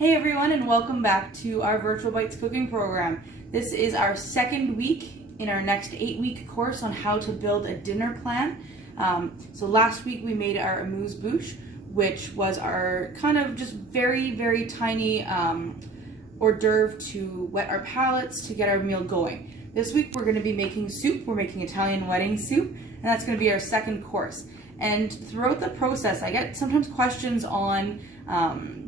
Hey everyone, and welcome back to our Virtual Bites cooking program. This is our second week in our next 8-week course on how to build a dinner plan. So last week we made our amuse-bouche, which was our kind of just very, very tiny hors d'oeuvre to whet our palates to get our meal going. This week we're going to be making soup. We're making Italian wedding soup, and that's going to be our second course. And throughout the process, I get sometimes questions on,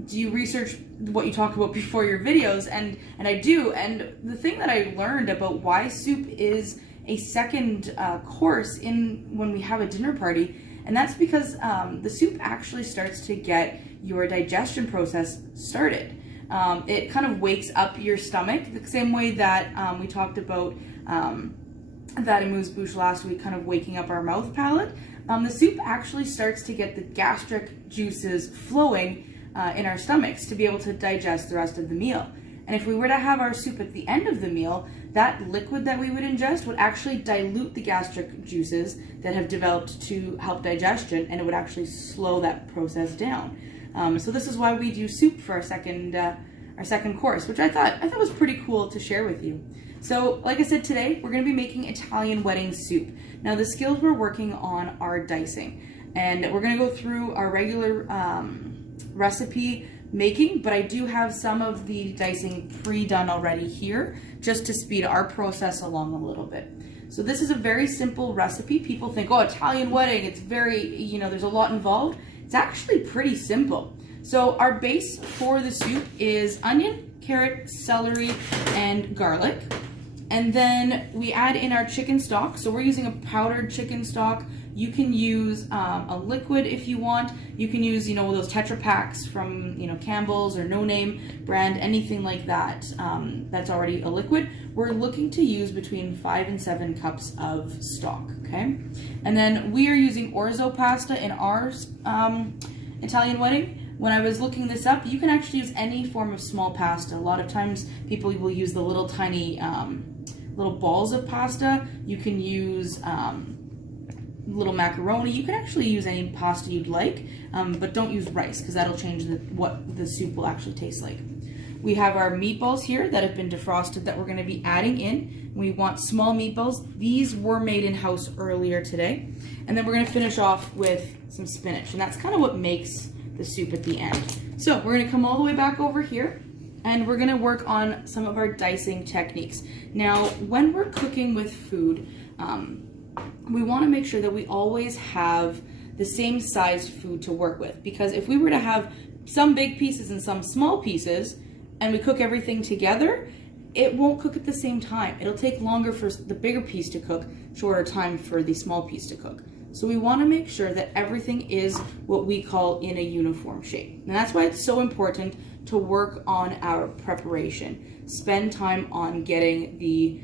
do you research what you talk about before your videos? And I do. And the thing that I learned about why soup is a second course when we have a dinner party, and that's because the soup actually starts to get your digestion process started. It kind of wakes up your stomach the same way that we talked about that amuse-bouche last week, kind of waking up our mouth palate. The soup actually starts to get the gastric juices flowing in our stomachs to be able to digest the rest of the meal. And if we were to have our soup at the end of the meal, that liquid that we would ingest would actually dilute the gastric juices that have developed to help digestion, and it would actually slow that process down. So this is why we do soup for our second course, which I thought was pretty cool to share with you. So like I said, today we're going to be making Italian wedding soup. Now the skills we're working on are dicing, and we're going to go through our regular recipe making, but I do have some of the dicing pre-done already here just to speed our process along a little bit. So this is a very simple recipe. People think, oh, Italian wedding, it's very, there's a lot involved. It's actually pretty simple. So our base for the soup is onion, carrot, celery, and garlic. And then we add in our chicken stock. So we're using a powdered chicken stock. You can use a liquid if you want. You can use, those Tetra Packs from, Campbell's or No Name brand, anything like that that's already a liquid. We're looking to use between 5 and 7 cups of stock, okay? And then we are using orzo pasta in our Italian wedding. When I was looking this up, you can actually use any form of small pasta. A lot of times people will use the little tiny little balls of pasta. You can use little macaroni. You can actually use any pasta you'd like, but don't use rice because that'll change what the soup will actually taste like. We have our meatballs here that have been defrosted that we're going to be adding in. We want small meatballs. These were made in-house earlier today. And then we're going to finish off with some spinach, and that's kind of what makes the soup at the end. So we're going to come all the way back over here, and we're going to work on some of our dicing techniques. Now, when we're cooking with food, we want to make sure that we always have the same size food to work with, because if we were to have some big pieces and some small pieces and we cook everything together, it won't cook at the same time. It'll take longer for the bigger piece to cook, shorter time for the small piece to cook. So we want to make sure that everything is what we call in a uniform shape. And that's why it's so important to work on our preparation. Spend time on getting the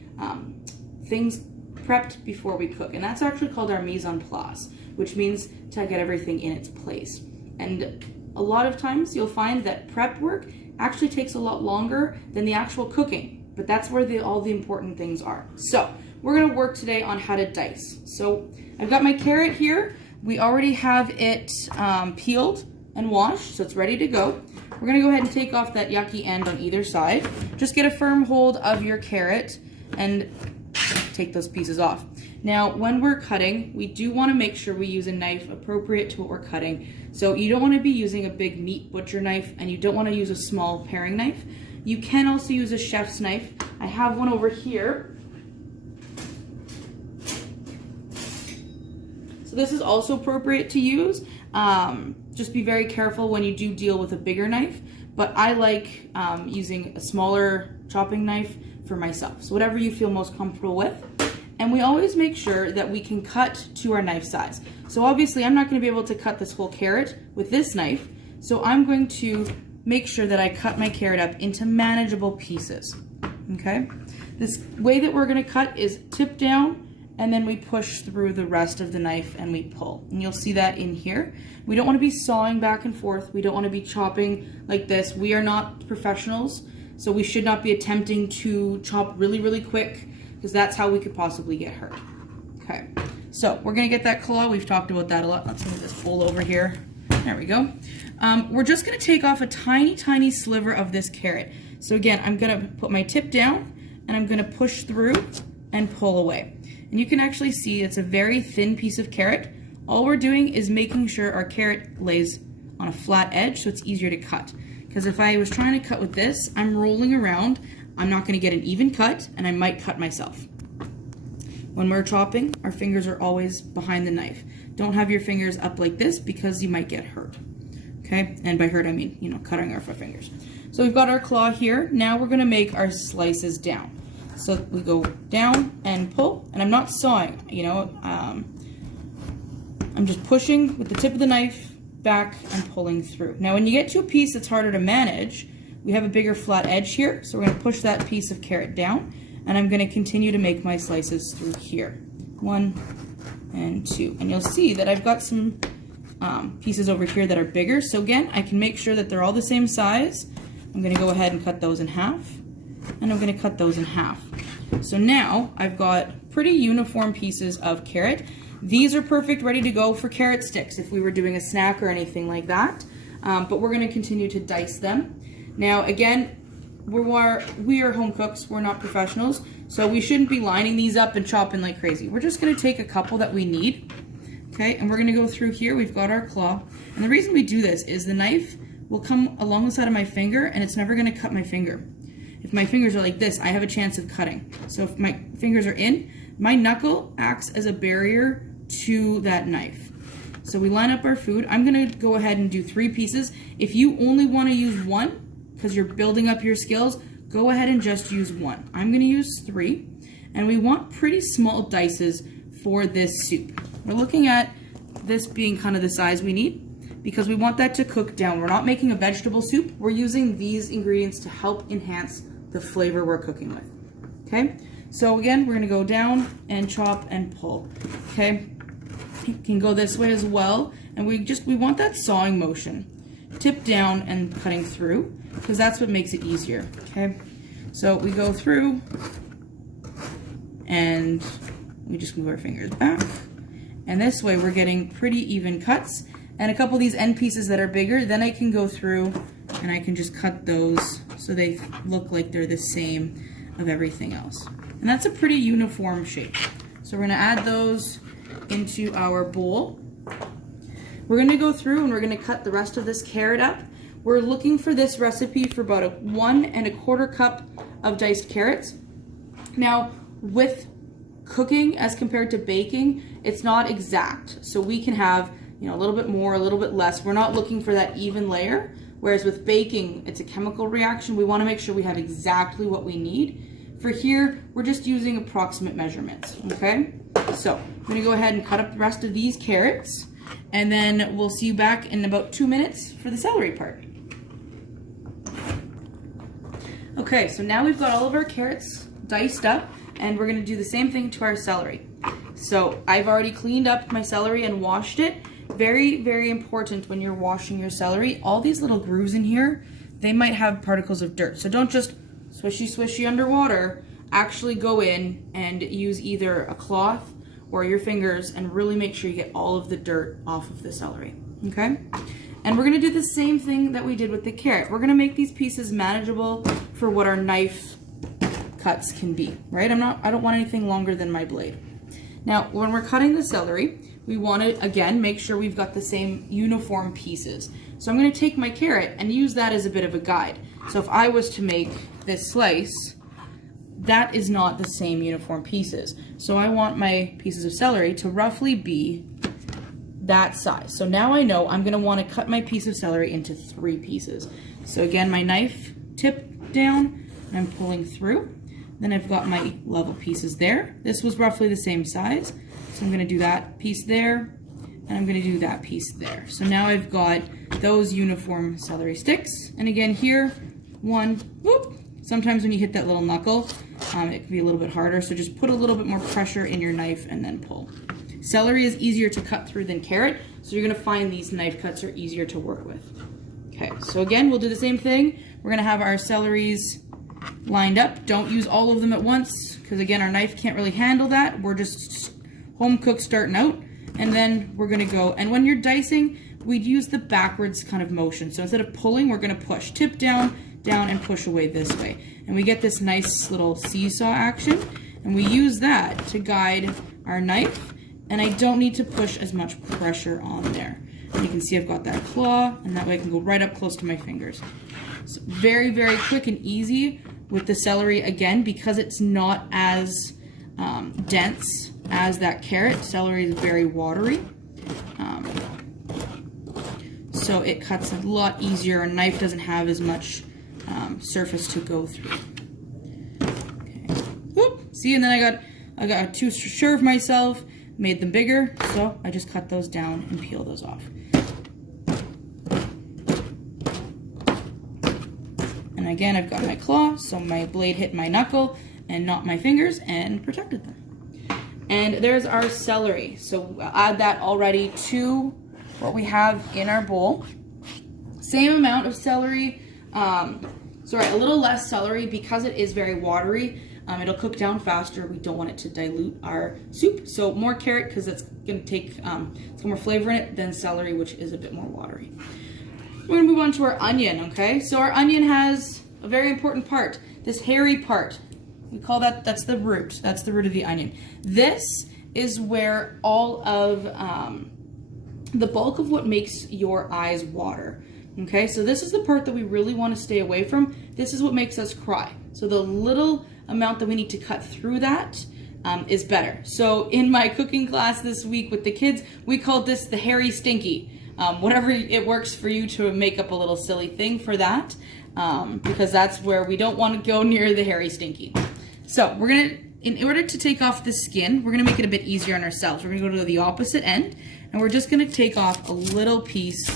things prepped before we cook. And that's actually called our mise en place, which means to get everything in its place. And a lot of times you'll find that prep work actually takes a lot longer than the actual cooking, but that's where all the important things are. So we're going to work today on how to dice. So I've got my carrot here. We already have it peeled and washed, so it's ready to go. We're going to go ahead and take off that yucky end on either side. Just get a firm hold of your carrot and take those pieces off. Now, when we're cutting, we do want to make sure we use a knife appropriate to what we're cutting. So you don't want to be using a big meat butcher knife, and you don't want to use a small paring knife. You can also use a chef's knife. I have one over here. So this is also appropriate to use. Just be very careful when you do deal with a bigger knife, but I like using a smaller chopping knife for myself. So whatever you feel most comfortable with. And we always make sure that we can cut to our knife size. So obviously I'm not going to be able to cut this whole carrot with this knife, so I'm going to make sure that I cut my carrot up into manageable pieces. Okay? This way that we're going to cut is tip down, and then we push through the rest of the knife and we pull. And you'll see that in here. We don't want to be sawing back and forth. We don't want to be chopping like this. We are not professionals, so we should not be attempting to chop really, really quick, because that's how we could possibly get hurt. Okay, so we're gonna get that claw. We've talked about that a lot. Let's move this bowl over here. And There we go. We're just gonna take off a tiny, tiny sliver of this carrot. So again, I'm gonna put my tip down and I'm gonna push through and pull away. And you can actually see it's a very thin piece of carrot. All we're doing is making sure our carrot lays on a flat edge so it's easier to cut. Because if I was trying to cut with this, I'm rolling around, I'm not gonna get an even cut and I might cut myself. When we're chopping, our fingers are always behind the knife. Don't have your fingers up like this because you might get hurt. Okay, and by hurt I mean, you know, cutting off our fingers. So we've got our claw here. Now we're gonna make our slices down. So we go down and pull, and I'm not sawing, you know, I'm just pushing with the tip of the knife back and pulling through. Now when you get to a piece that's harder to manage, we have a bigger flat edge here, so we're gonna push that piece of carrot down, and I'm gonna continue to make my slices through here. 1 and 2, and you'll see that I've got some pieces over here that are bigger, so again, I can make sure that they're all the same size. I'm gonna go ahead and cut those in half, and I'm gonna cut those in half. So now I've got pretty uniform pieces of carrot. These are perfect, ready to go for carrot sticks if we were doing a snack or anything like that. But we're gonna continue to dice them. Now again, we are home cooks, we're not professionals, so we shouldn't be lining these up and chopping like crazy. We're just gonna take a couple that we need, okay? And we're gonna go through here, we've got our claw. And the reason we do this is the knife will come along the side of my finger and it's never gonna cut my finger. If my fingers are like this, I have a chance of cutting. So if my fingers are in, my knuckle acts as a barrier to that knife. So we line up our food. I'm gonna go ahead and do 3 pieces. If you only wanna use 1, because you're building up your skills, go ahead and just use 1. I'm gonna use 3, and we want pretty small dices for this soup. We're looking at this being kind of the size we need because we want that to cook down. We're not making a vegetable soup. We're using these ingredients to help enhance the flavor we're cooking with, okay? So again, we're gonna go down and chop and pull, okay? You can go this way as well, and we want that sawing motion. Tip down and cutting through, because that's what makes it easier, okay? So we go through, and we just move our fingers back, and this way we're getting pretty even cuts, and a couple of these end pieces that are bigger, then I can go through and I can just cut those so they look like they're the same of everything else. And that's a pretty uniform shape. So we're gonna add those into our bowl. We're gonna go through and we're gonna cut the rest of this carrot up. We're looking for this recipe for about 1 1/4 cup of diced carrots. Now, with cooking as compared to baking, it's not exact. So we can have, you know, a little bit more, a little bit less. We're not looking for that even layer. Whereas with baking, it's a chemical reaction. We wanna make sure we have exactly what we need. For here, we're just using approximate measurements, okay? So I'm gonna go ahead and cut up the rest of these carrots, and then we'll see you back in about 2 minutes for the celery part. Okay, so now we've got all of our carrots diced up, and we're gonna do the same thing to our celery. So I've already cleaned up my celery and washed it. Very, very important when you're washing your celery. All these little grooves in here, they might have particles of dirt. So don't just swishy swishy underwater. Actually go in and use either a cloth or your fingers and really make sure you get all of the dirt off of the celery, okay? And we're gonna do the same thing that we did with the carrot. We're gonna make these pieces manageable for what our knife cuts can be, right? I don't want anything longer than my blade. Now, when we're cutting the celery, we want to, again, make sure we've got the same uniform pieces. So I'm going to take my carrot and use that as a bit of a guide. So if I was to make this slice, that is not the same uniform pieces. So I want my pieces of celery to roughly be that size. So now I know I'm going to want to cut my piece of celery into 3 pieces. So again, my knife tip down, and I'm pulling through. Then I've got my level pieces there. This was roughly the same size. So I'm gonna do that piece there, and I'm gonna do that piece there. So now I've got those uniform celery sticks. And again here, 1, whoop. Sometimes when you hit that little knuckle, it can be a little bit harder. So just put a little bit more pressure in your knife and then pull. Celery is easier to cut through than carrot. So you're gonna find these knife cuts are easier to work with. Okay, so again, we'll do the same thing. We're gonna have our celeries lined up. Don't use all of them at once, because again, our knife can't really handle that. We're just home cook starting out. And then we're gonna go, and when you're dicing, we'd use the backwards kind of motion. So instead of pulling, we're gonna push, tip down, down, and push away this way. And we get this nice little seesaw action, and we use that to guide our knife, and I don't need to push as much pressure on there. And you can see I've got that claw, and that way I can go right up close to my fingers. So very, very quick and easy with the celery, again, because it's not as dense as that carrot. Celery is very watery. So it cuts a lot easier. A knife doesn't have as much surface to go through. Okay. Whoop. See, and then I got too sure of myself, made them bigger, so I just cut those down and peel those off. And again, I've got my claw, so my blade hit my knuckle and not my fingers and protected them. And there's our celery. So we'll add that already to what we have in our bowl. Same amount of celery, sorry, a little less celery because it is very watery. It'll cook down faster. We don't want it to dilute our soup. So more carrot because it's gonna take, it's got more flavor in it than celery, which is a bit more watery. We're gonna move on to our onion, okay? So our onion has a very important part, this hairy part. We call that, that's the root. That's the root of the onion. This is where all of the bulk of what makes your eyes water. Okay, so this is the part that we really want to stay away from. This is what makes us cry. So the little amount that we need to cut through that is better. So in my cooking class this week with the kids, we called this the hairy stinky. Whatever it works for you to make up a little silly thing for that, because that's where we don't want to go near the hairy stinky. So we're gonna, in order to take off the skin, we're gonna make it a bit easier on ourselves. We're gonna go to the opposite end, and we're just gonna take off a little piece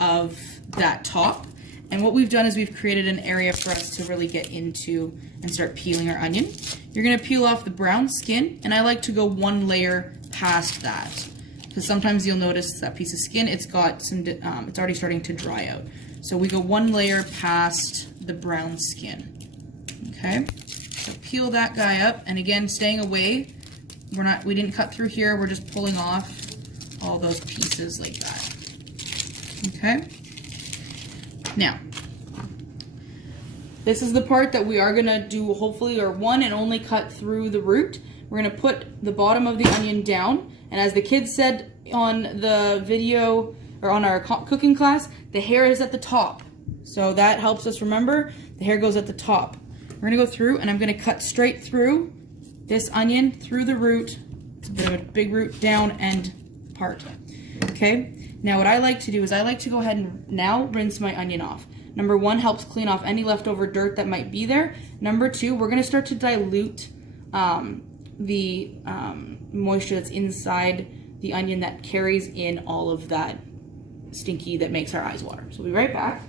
of that top. And what we've done is we've created an area for us to really get into and start peeling our onion. You're gonna peel off the brown skin, and I like to go one layer past that, because sometimes you'll notice that piece of skin, it's got some, it's already starting to dry out. So we go one layer past the brown skin, okay? So peel that guy up, and again, staying away. We didn't cut through here, we're just pulling off all those pieces like that, okay? Now, this is the part that we are gonna do hopefully, or one and only cut through the root. We're gonna put the bottom of the onion down, and as the kids said on the video, or on our cooking class, the hair is at the top. So that helps us remember, the hair goes at the top. We're gonna go through, and I'm gonna cut straight through this onion, through the root. It's a bit of a big root, down and part, okay? Now what I like to do is I like to go ahead and now rinse my onion off. Number one, helps clean off any leftover dirt that might be there. Number two, we're gonna start to dilute the moisture that's inside the onion that carries in all of that stinky that makes our eyes water. So we'll be right back.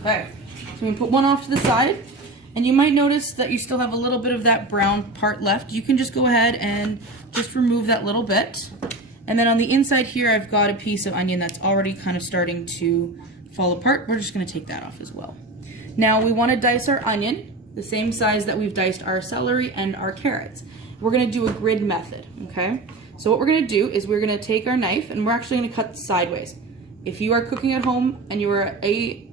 Okay, so we put one off to the side, and you might notice that you still have a little bit of that brown part left. You can just go ahead and just remove that little bit. And then on the inside here, I've got a piece of onion that's already kind of starting to fall apart. We're just gonna take that off as well. Now we wanna dice our onion, the same size that we've diced our celery and our carrots. We're gonna do a grid method, okay? So what we're gonna do is we're gonna take our knife, and we're actually gonna cut sideways. If you are cooking at home and you are a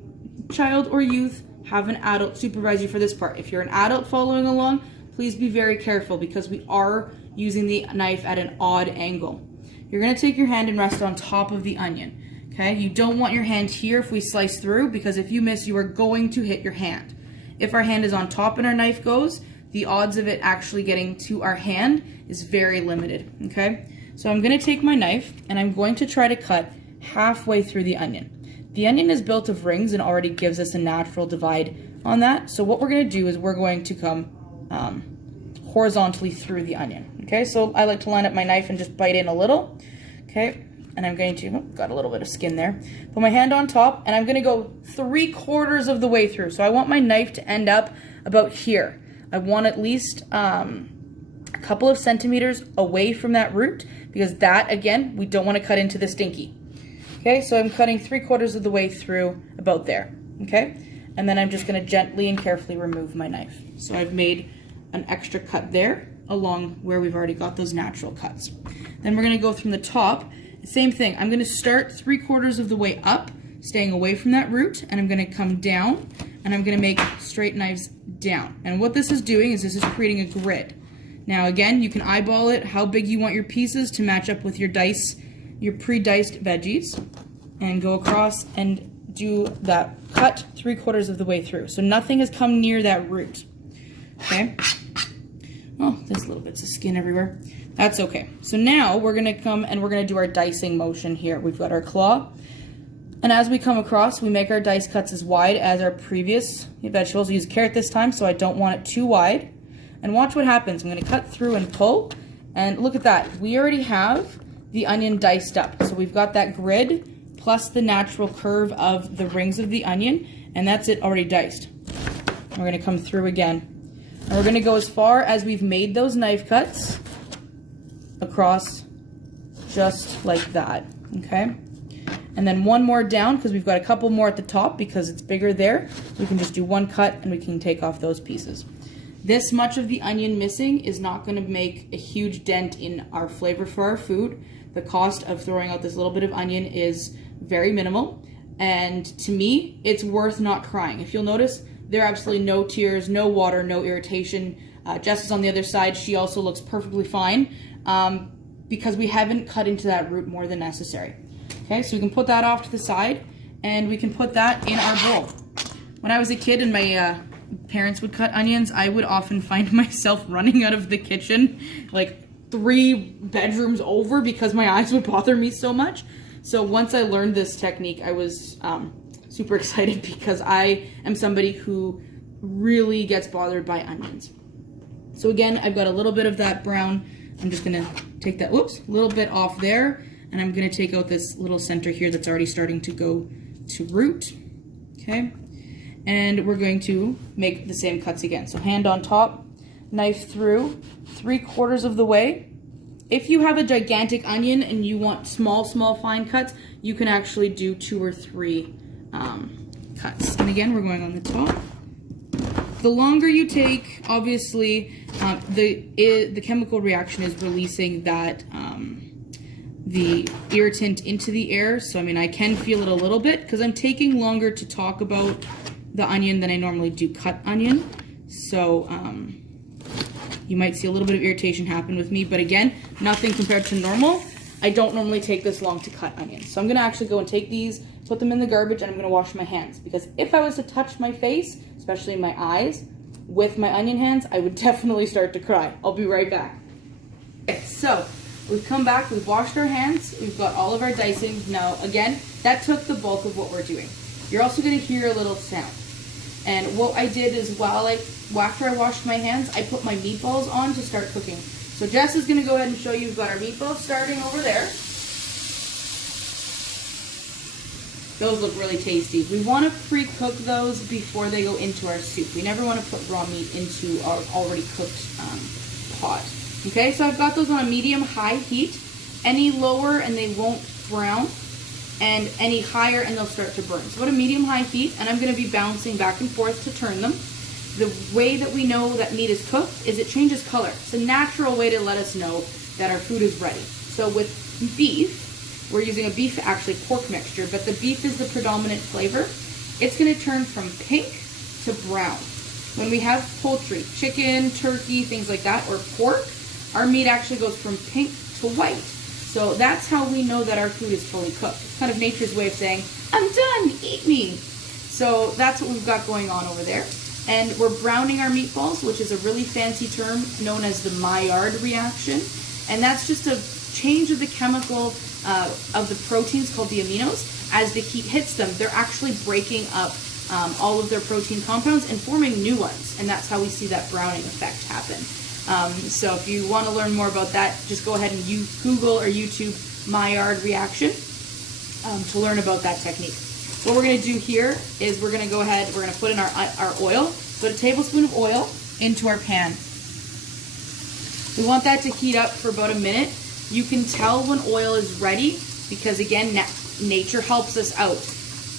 child or youth, have an adult supervise you for this part. If you're an adult following along, please be very careful because we are using the knife at an odd angle. You're gonna take your hand and rest on top of the onion, okay? You don't want your hand here if we slice through, because if you miss, you are going to hit your hand. If our hand is on top and our knife goes, the odds of it actually getting to our hand is very limited, okay? So I'm gonna take my knife, and I'm going to try to cut halfway through the onion. The onion is built of rings and already gives us a natural divide on that. So what we're gonna do is we're going to come horizontally through the onion, okay? So I like to line up my knife and just bite in a little, okay? And I'm going to, got a little bit of skin there. Put my hand on top, and I'm gonna go 3/4 of the way through. So I want my knife to end up about here. I want at least a couple of centimeters away from that root, because that, again, we don't wanna cut into the stinky. Okay, so I'm cutting 3/4 of the way through, about there, okay? and then I'm just gonna gently and carefully remove my knife. So I've made an extra cut there along where we've already got those natural cuts. Then we're gonna go from the top, same thing. I'm gonna start 3/4 of the way up, staying away from that root, and I'm gonna come down, and I'm gonna make straight knives down. And what this is doing is this is creating a grid. Now again, you can eyeball it, how big you want your pieces to match up with your pre-diced veggies, and go across and do that cut 3/4 of the way through. So nothing has come near that root, okay? Oh, there's little bits of skin everywhere. That's okay. So now we're gonna come and we're gonna do our dicing motion here. We've got our claw, and as we come across, we make our dice cuts as wide as our previous vegetables. I use carrot this time, so I don't want it too wide. And watch what happens. I'm gonna cut through and pull, and look at that. We already have the onion diced up. So we've got that grid plus the natural curve of the rings of the onion, and that's it already diced. We're gonna come through again. And we're gonna go as far as we've made those knife cuts across, just like that, okay? And then one more down, because we've got a couple more at the top because it's bigger there. We can just do one cut and we can take off those pieces. This much of the onion missing is not gonna make a huge dent in our flavor for our food. The cost of throwing out this little bit of onion is very minimal. And to me, it's worth not crying. If you'll notice, there are absolutely no tears, no water, no irritation. Jess is on the other side. She also looks perfectly fine because we haven't cut into that root more than necessary. Okay, so we can put that off to the side and we can put that in our bowl. When I was a kid and my parents would cut onions, I would often find myself running out of the kitchen like 3 bedrooms over because my eyes would bother me so much. So once I learned this technique, I was super excited because I am somebody who really gets bothered by onions. So again, I've got a little bit of that brown. I'm just gonna take that, whoops, a little bit off there, and I'm gonna take out this little center here that's already starting to go to root, okay? And we're going to make the same cuts again. So hand on top, knife through, 3/4 of the way. If you have a gigantic onion and you want small fine cuts, you can actually do 2 or 3 cuts. And again, we're going on the top. The longer you take, obviously, the chemical reaction is releasing that the irritant into the air. So I mean, I can feel it a little bit because I'm taking longer to talk about the onion than I normally do cut onion. So you might see a little bit of irritation happen with me, but again, nothing compared to normal. I don't normally take this long to cut onions. So I'm gonna actually go and take these, put them in the garbage, and I'm gonna wash my hands, because if I was to touch my face, especially my eyes, with my onion hands, I would definitely start to cry. I'll be right back. Okay, so we've come back, we've washed our hands, we've got all of our dicing. Now again, that took the bulk of what we're doing. You're also gonna hear a little sound. And what I did is after I washed my hands, I put my meatballs on to start cooking. So Jess is gonna go ahead and show you, we've got our meatballs starting over there. Those look really tasty. We wanna pre-cook those before they go into our soup. We never wanna put raw meat into our already cooked pot. Okay, so I've got those on a medium-high heat. Any lower and they won't brown, and any higher and they'll start to burn. So at a medium-high heat, and I'm gonna be bouncing back and forth to turn them. The way that we know that meat is cooked is it changes color. It's a natural way to let us know that our food is ready. So with beef, we're using a beef, actually pork mixture, but the beef is the predominant flavor. It's gonna turn from pink to brown. When we have poultry, chicken, turkey, things like that, or pork, our meat actually goes from pink to white. So that's how we know that our food is fully cooked. It's kind of nature's way of saying, I'm done, eat me. So that's what we've got going on over there. And we're browning our meatballs, which is a really fancy term known as the Maillard reaction. And that's just a change of the chemical of the proteins called the aminos. As the heat hits them, they're actually breaking up all of their protein compounds and forming new ones. And that's how we see that browning effect happen. So if you want to learn more about that, just go ahead and Google or YouTube Maillard reaction to learn about that technique. What we're going to do here is we're going to go ahead, we're going to put in our oil, put a tablespoon of oil into our pan. We want that to heat up for about a minute. You can tell when oil is ready because, again, nature helps us out.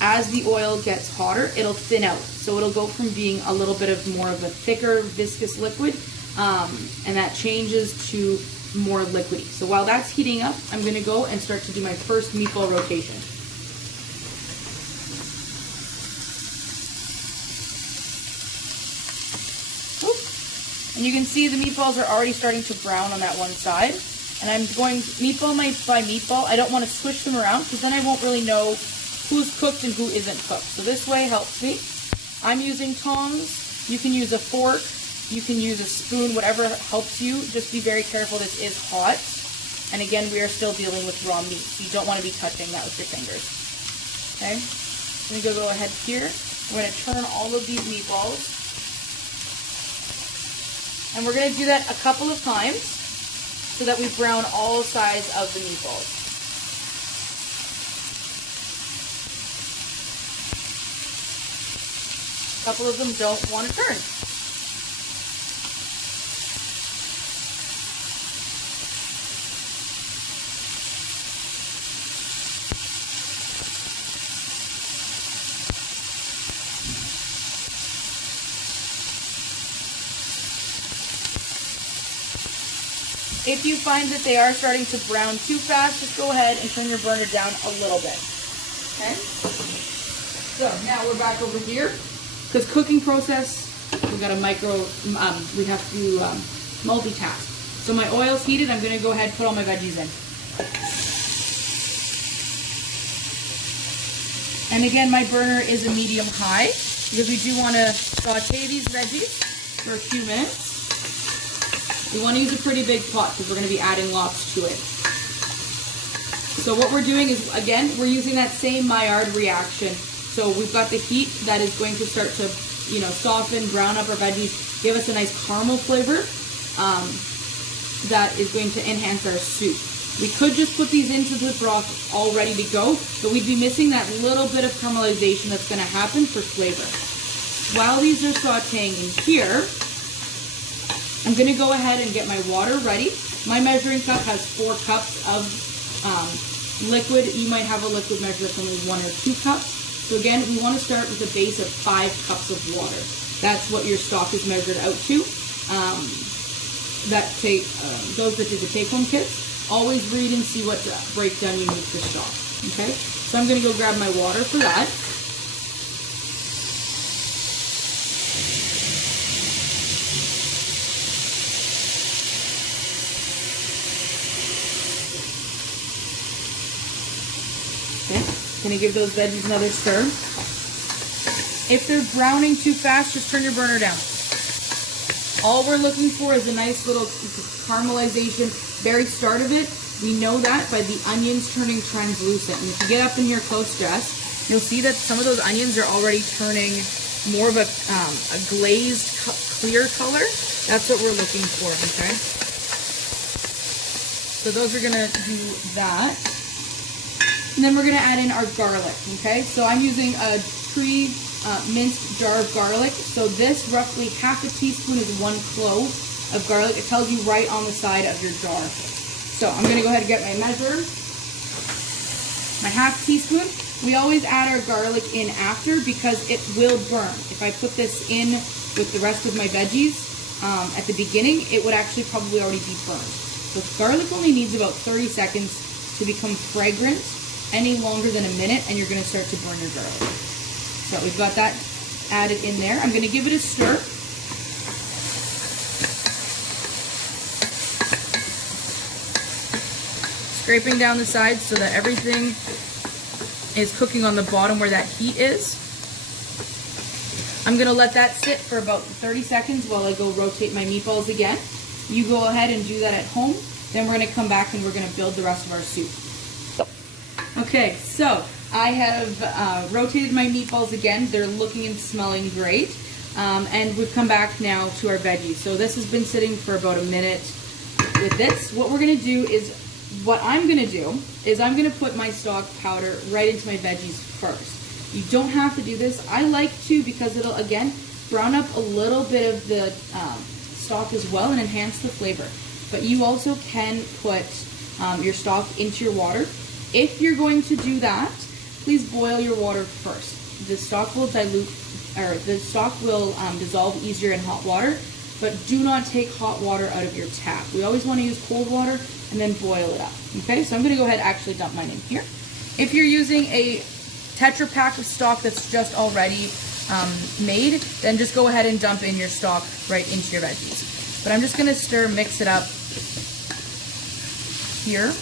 as the oil gets hotter, it'll thin out. So it'll go from being a little bit of more of a thicker, viscous liquid, and that changes to more liquidy. So while that's heating up, I'm gonna go and start to do my first meatball rotation. And you can see the meatballs are already starting to brown on that one side. And I'm going meatball by meatball. I don't want to squish them around because then I won't really know who's cooked and who isn't cooked. So this way helps me. I'm using tongs. You can use a fork. You can use a spoon, whatever helps you. Just be very careful, this is hot. And again, we are still dealing with raw meat. So you don't want to be touching that with your fingers. Okay, I'm going to go ahead here. We're going to turn all of these meatballs. And we're going to do that a couple of times so that we brown all sides of the meatballs. A couple of them don't want to turn. If you find that they are starting to brown too fast, just go ahead and turn your burner down a little bit. Okay? So now we're back over here. Because cooking process, we got a we have to multitask. So my oil's heated, I'm going to go ahead and put all my veggies in. And again, my burner is a medium-high because we do want to saute these veggies for a few minutes. We want to use a pretty big pot because we're going to be adding lots to it. So what we're doing is, again, we're using that same Maillard reaction. So we've got the heat that is going to start to, soften, brown up our veggies, give us a nice caramel flavor that is going to enhance our soup. We could just put these into the broth all ready to go, but we'd be missing that little bit of caramelization that's going to happen for flavor. While these are sauteing in here, I'm going to go ahead and get my water ready. My measuring cup has 4 cups of liquid. You might have a liquid measure that's only 1 or 2 cups. So again, we want to start with a base of 5 cups of water. That's what your stock is measured out to. Those that do the take-home kits, always read and see what breakdown you need for stock. Okay, so I'm going to go grab my water for that. Gonna give those veggies another stir. If they're browning too fast, just turn your burner down. All we're looking for is a nice little caramelization, very start of it. We know that by the onions turning translucent. And if you get up in here close to us, you'll see that some of those onions are already turning more of a glazed, clear color. That's what we're looking for, okay? So those are gonna do that. And then we're going to add in our garlic, okay? So I'm using a pre-minced jar of garlic. So this, roughly half a teaspoon is 1 clove of garlic. It tells you right on the side of your jar. So I'm going to go ahead and get my measure. My half teaspoon. We always add our garlic in after because it will burn. If I put this in with the rest of my veggies at the beginning, it would actually probably already be burned. So garlic only needs about 30 seconds to become fragrant. Any longer than a minute and you're going to start to burn your garlic. So we've got that added in there. I'm going to give it a stir. Scraping down the sides so that everything is cooking on the bottom where that heat is. I'm going to let that sit for about 30 seconds while I go rotate my meatballs again. You go ahead and do that at home. Then we're going to come back and we're going to build the rest of our soup. Okay, so I have rotated my meatballs again. They're looking and smelling great. And we've come back now to our veggies. So this has been sitting for about a minute with this. What we're going to do is, I'm going to put my stock powder right into my veggies first. You don't have to do this. I like to because it'll, again, brown up a little bit of the stock as well and enhance the flavor. But you also can put your stock into your water. If you're going to do that, please boil your water first. The stock will dissolve easier in hot water, but do not take hot water out of your tap. We always want to use cold water and then boil it up. Okay, so I'm going to go ahead and actually dump mine in here. If you're using a Tetra Pak of stock that's just already made, then just go ahead and dump in your stock right into your veggies. But I'm just going to mix it up here.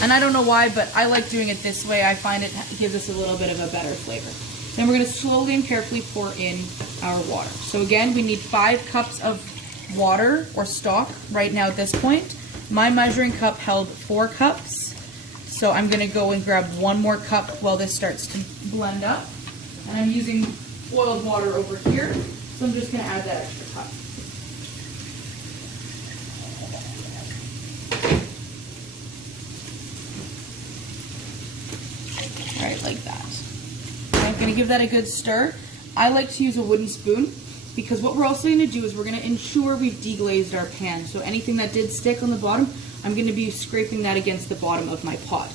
And I don't know why, but I like doing it this way. I find it gives us a little bit of a better flavor. Then we're going to slowly and carefully pour in our water. So again, we need 5 cups of water or stock right now at this point. My measuring cup held 4 cups. So I'm going to go and grab 1 more cup while this starts to blend up. And I'm using boiled water over here, so I'm just going to add that extra cup. Alright, like that. I'm going to give that a good stir. I like to use a wooden spoon because what we're also going to do is we're going to ensure we've deglazed our pan. So anything that did stick on the bottom, I'm going to be scraping that against the bottom of my pot.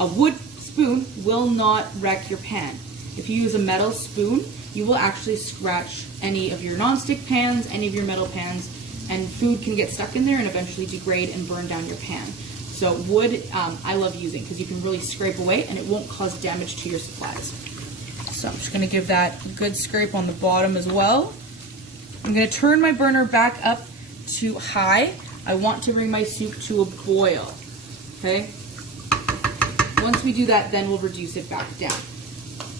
A wood spoon will not wreck your pan. If you use a metal spoon, you will actually scratch any of your nonstick pans, any of your metal pans, and food can get stuck in there and eventually degrade and burn down your pan. So wood, I love using because you can really scrape away and it won't cause damage to your supplies. So I'm just going to give that a good scrape on the bottom as well. I'm going to turn my burner back up to high. I want to bring my soup to a boil, okay? Once we do that, then we'll reduce it back down.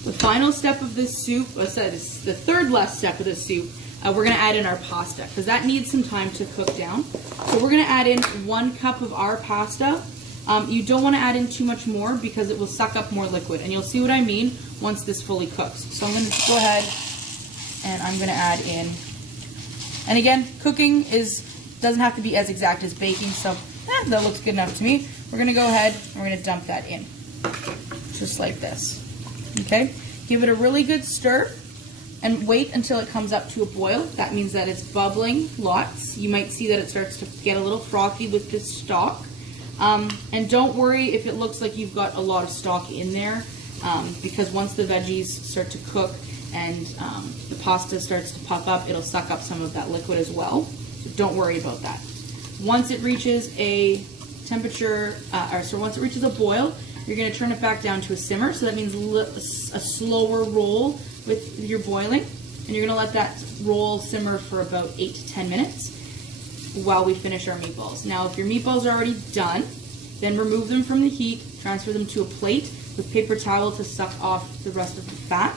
The final step of this soup, the third last step of this soup, we're going to add in our pasta because that needs some time to cook down. So we're going to add in 1 cup of our pasta. You don't want to add in too much more because it will suck up more liquid, and you'll see what I mean once this fully cooks. So I'm going to go ahead and I'm going to add in, and again, cooking doesn't have to be as exact as baking, so that looks good enough to me. We're going to go ahead and we're going to dump that in, just like this. Okay, give it a really good stir and wait until it comes up to a boil. That means that it's bubbling lots. You might see that it starts to get a little frothy with this stock. And don't worry if it looks like you've got a lot of stock in there, because once the veggies start to cook and the pasta starts to puff up, it'll suck up some of that liquid as well. So don't worry about that. Once it reaches a temperature, once it reaches a boil, you're going to turn it back down to a simmer. So that means a slower roll with your boiling, and you're going to let that roll simmer for about 8 to 10 minutes while we finish our meatballs. Now, if your meatballs are already done, then remove them from the heat, transfer them to a plate with paper towel to suck off the rest of the fat.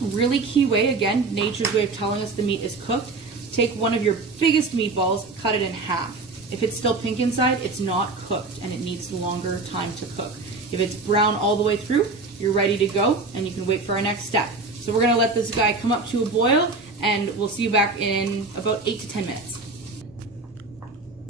Really key way, again, nature's way of telling us the meat is cooked. Take one of your biggest meatballs, cut it in half. If it's still pink inside, it's not cooked and it needs longer time to cook. If it's brown all the way through, you're ready to go and you can wait for our next step. So we're gonna let this guy come up to a boil and we'll see you back in about 8 to 10 minutes.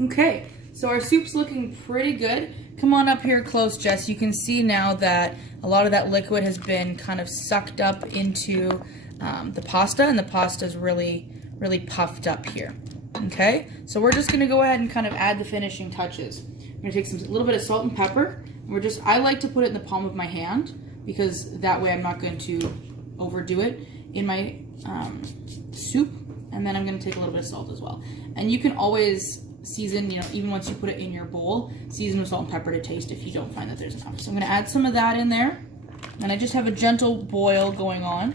Okay, so our soup's looking pretty good. Come on up here close, Jess. You can see now that a lot of that liquid has been kind of sucked up into the pasta, and the pasta is really puffed up here. Okay, so we're just gonna go ahead and kind of add the finishing touches. I'm gonna take a little bit of salt and pepper. And I like to put it in the palm of my hand because that way I'm not going to overdo it in my soup. And then I'm gonna take a little bit of salt as well. And you can always season, even once you put it in your bowl, season with salt and pepper to taste if you don't find that there's enough. So I'm gonna add some of that in there. And I just have a gentle boil going on.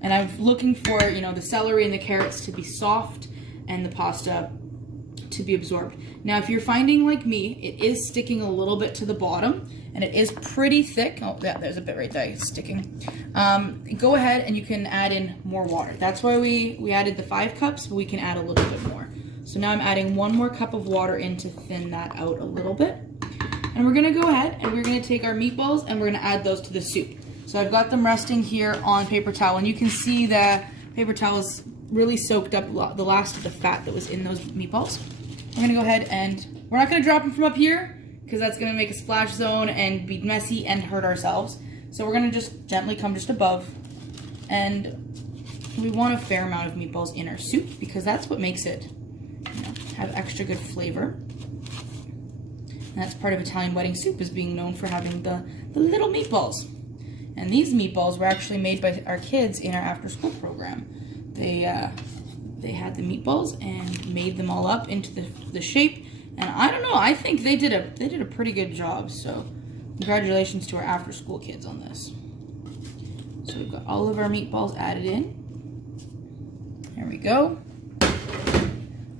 And I'm looking for, the celery and the carrots to be soft and the pasta to be absorbed. Now, if you're finding, like me, it is sticking a little bit to the bottom and it is pretty thick. Oh, yeah, there's a bit right there, it's sticking. Go ahead and you can add in more water. That's why we added the 5 cups, but we can add a little bit more. So now I'm adding 1 more cup of water in to thin that out a little bit. And we're gonna go ahead and we're gonna take our meatballs and we're gonna add those to the soup. So I've got them resting here on paper towel, and you can see the paper towel is really soaked up the last of the fat that was in those meatballs. I'm gonna go ahead and we're not gonna drop them from up here because that's gonna make a splash zone and be messy and hurt ourselves. So we're gonna just gently come just above, and we want a fair amount of meatballs in our soup because that's what makes it have extra good flavor. And that's part of Italian wedding soup, is being known for having the little meatballs. And these meatballs were actually made by our kids in our after-school program. They had the meatballs and made them all up into the shape. And I don't know, I think they did a pretty good job. So congratulations to our after-school kids on this. So we've got all of our meatballs added in. There we go.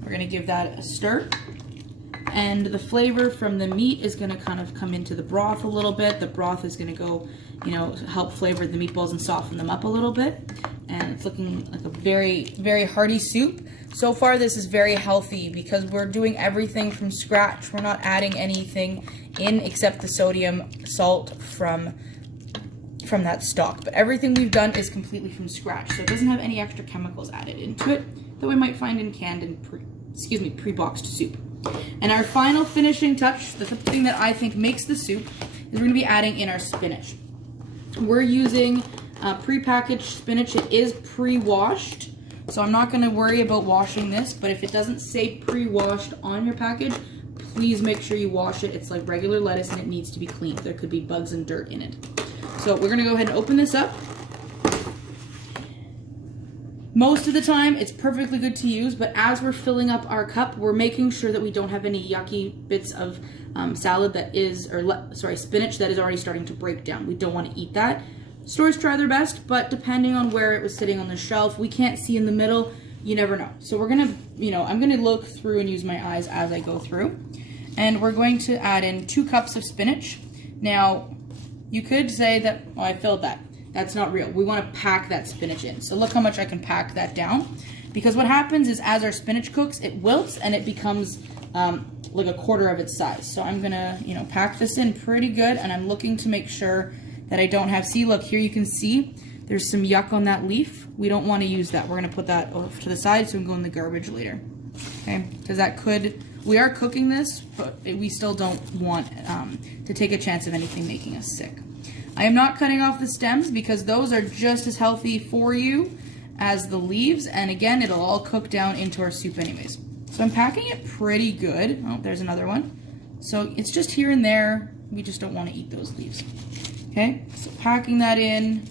We're gonna give that a stir. And the flavor from the meat is gonna kind of come into the broth a little bit. The broth is gonna go, you know, help flavor the meatballs and soften them up a little bit. And it's looking like a very, very hearty soup. So far, this is very healthy because we're doing everything from scratch. We're not adding anything in except the sodium salt from that stock. But everything we've done is completely from scratch. So it doesn't have any extra chemicals added into it that we might find in canned and pre-boxed soup. And our final finishing touch, the thing that I think makes the soup, is we're gonna be adding in our spinach. We're using pre-packaged spinach. It is pre-washed, so I'm not gonna worry about washing this, but if it doesn't say pre-washed on your package, please make sure you wash it. It's like regular lettuce and it needs to be cleaned. There could be bugs and dirt in it. So we're gonna go ahead and open this up. Most of the time, it's perfectly good to use, but as we're filling up our cup, we're making sure that we don't have any yucky bits of salad that is, spinach that is already starting to break down. We don't want to eat that. Stores try their best, but depending on where it was sitting on the shelf, we can't see in the middle, you never know. So we're gonna, I'm gonna look through and use my eyes as I go through. And we're going to add in 2 cups of spinach. Now, you could say that, oh, I filled that. That's not real. We want to pack that spinach in. So look how much I can pack that down. Because what happens is as our spinach cooks, it wilts and it becomes like a quarter of its size. So I'm gonna, pack this in pretty good, and I'm looking to make sure that I don't have, see, look, here you can see there's some yuck on that leaf. We don't want to use that. We're gonna put that off to the side so we can go in the garbage later. Okay, because that could, we are cooking this, but we still don't want to take a chance of anything making us sick. I am not cutting off the stems because those are just as healthy for you as the leaves, and again, it'll all cook down into our soup anyways. So I'm packing it pretty good. Oh, there's another one. So it's just here and there. We just don't want to eat those leaves. Okay, so packing that in.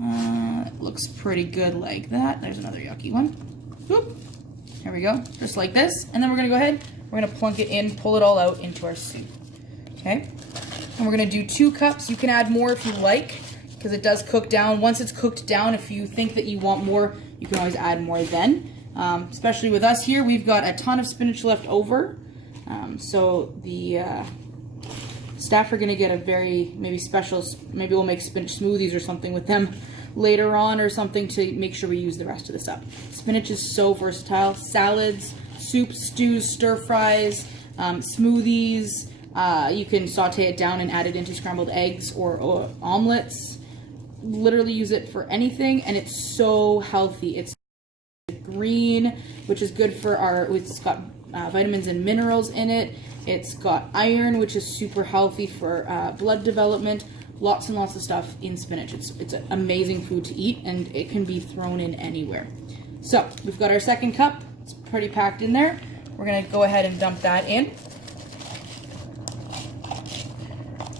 It looks pretty good like that. There's another yucky one. Whoop. There we go, just like this. And then we're gonna go ahead, we're gonna plunk it in, pull it all out into our soup. Okay, and we're gonna do 2 cups. You can add more if you like, because it does cook down. Once it's cooked down, if you think that you want more, you can always add more then. Especially with us here, we've got a ton of spinach left over. So the staff are gonna get a very, maybe special, maybe we'll make spinach smoothies or something with them later on or something to make sure we use the rest of this up. Spinach is so versatile. Salads, soups, stews, stir fries, smoothies. You can saute it down and add it into scrambled eggs or omelets. Literally use it for anything, and it's so healthy. It's green, which is good for it's got vitamins and minerals in it. It's got iron, which is super healthy for blood development. Lots and lots of stuff in spinach. It's an amazing food to eat, and it can be thrown in anywhere. So we've got our 2nd cup. It's pretty packed in there. We're gonna go ahead and dump that in.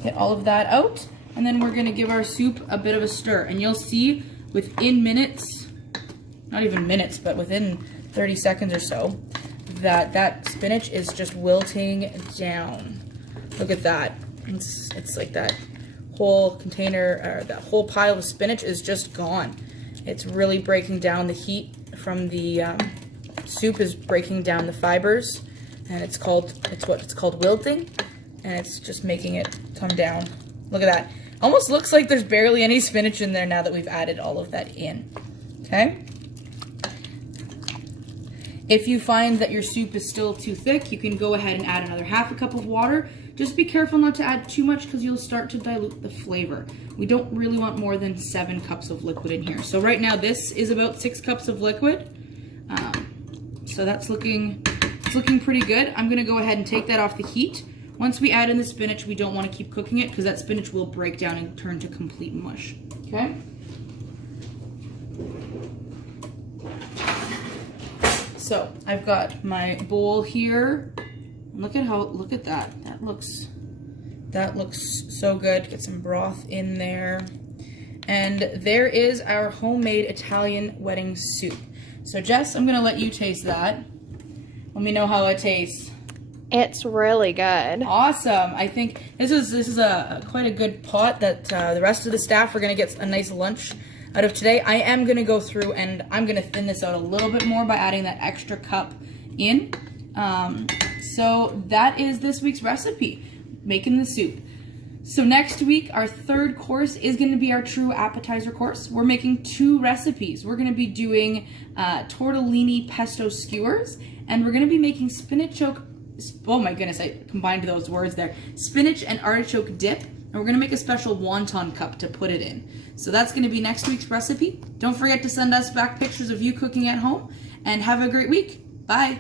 Get all of that out, and then we're gonna give our soup a bit of a stir. And you'll see within minutes, not even minutes, but within 30 seconds or so, that spinach is just wilting down. Look at that. It's like that whole container, or that whole pile of spinach is just gone. It's really breaking down. The heat from the soup is breaking down the fibers, and it's what's called wilting, and it's just making it come down. Look at that. Almost looks like there's barely any spinach in there now that we've added all of that in. Okay? If you find that your soup is still too thick, you can go ahead and add another 1/2 cup of water. Just be careful not to add too much because you'll start to dilute the flavor. We don't really want more than 7 cups of liquid in here. So right now this is about 6 cups of liquid. So that's looking pretty good. I'm gonna go ahead and take that off the heat. Once we add in the spinach, we don't want to keep cooking it because that spinach will break down and turn to complete mush. Okay? So I've got my bowl here. Look at that. That looks so good. Get some broth in there. And there is our homemade Italian wedding soup. So Jess, I'm gonna let you taste that. Let me know how it tastes. It's really good. Awesome. I think this is quite a good pot that the rest of the staff are gonna get a nice lunch out of today. I am gonna go through and I'm gonna thin this out a little bit more by adding that extra cup in. So that is this week's recipe, making the soup. So next week, our third course is going to be our true appetizer course. We're making 2 recipes. We're going to be doing tortellini pesto skewers, and we're going to be making oh my goodness, I combined those words there. Spinach and artichoke dip, and we're going to make a special wonton cup to put it in. So that's going to be next week's recipe. Don't forget to send us back pictures of you cooking at home, and have a great week. Bye.